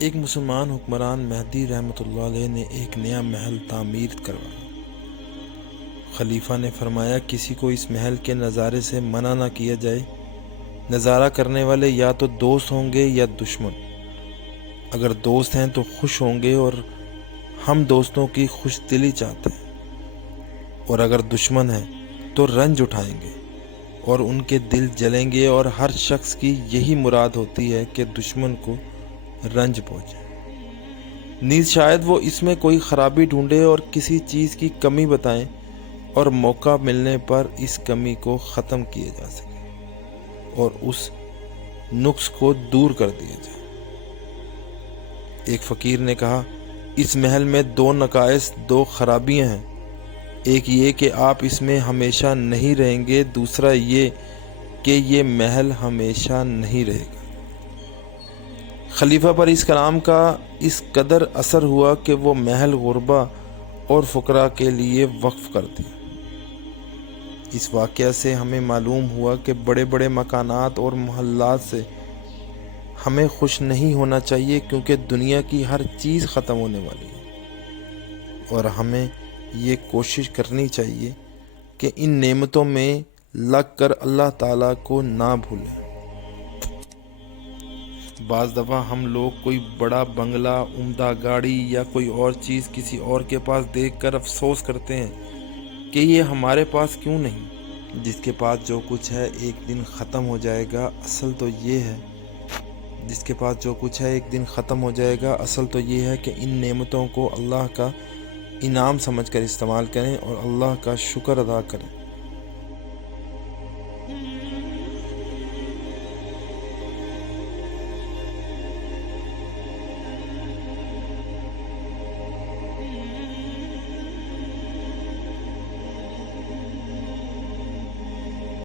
ایک مسلمان حکمران مہدی رحمۃ اللہ علیہ نے ایک نیا محل تعمیر کروایا۔ خلیفہ نے فرمایا کسی کو اس محل کے نظارے سے منع نہ کیا جائے۔ نظارہ کرنے والے یا تو دوست ہوں گے یا دشمن۔ اگر دوست ہیں تو خوش ہوں گے اور ہم دوستوں کی خوش دلی چاہتے ہیں، اور اگر دشمن ہیں تو رنج اٹھائیں گے اور ان کے دل جلیں گے، اور ہر شخص کی یہی مراد ہوتی ہے کہ دشمن کو رنج پہنچے۔ نیز شاید وہ اس میں کوئی خرابی ڈھونڈے اور کسی چیز کی کمی بتائیں، اور موقع ملنے پر اس کمی کو ختم کیا جا سکے اور اس نقص کو دور کر دیا جائے۔ ایک فقیر نے کہا، اس محل میں 2 نقائص، 2 خرابیاں ہیں۔ ایک یہ کہ آپ اس میں ہمیشہ نہیں رہیں گے، دوسرا یہ کہ یہ محل ہمیشہ نہیں رہے گا۔ خلیفہ پر اس کلام کا اس قدر اثر ہوا کہ وہ محل غربا اور فقراء کے لیے وقف کر دیا۔ اس واقعہ سے ہمیں معلوم ہوا کہ بڑے بڑے مکانات اور محلات سے ہمیں خوش نہیں ہونا چاہیے، کیونکہ دنیا کی ہر چیز ختم ہونے والی ہے، اور ہمیں یہ کوشش کرنی چاہیے کہ ان نعمتوں میں لگ کر اللہ تعالیٰ کو نہ بھولیں۔ بعض دفعہ ہم لوگ کوئی بڑا بنگلہ، عمدہ گاڑی یا کوئی اور چیز کسی اور کے پاس دیکھ کر افسوس کرتے ہیں کہ یہ ہمارے پاس کیوں نہیں۔ جس کے پاس جو کچھ ہے ایک دن ختم ہو جائے گا، اصل تو یہ ہے اصل تو یہ ہے کہ ان نعمتوں کو اللہ کا انعام سمجھ کر استعمال کریں اور اللہ کا شکر ادا کریں۔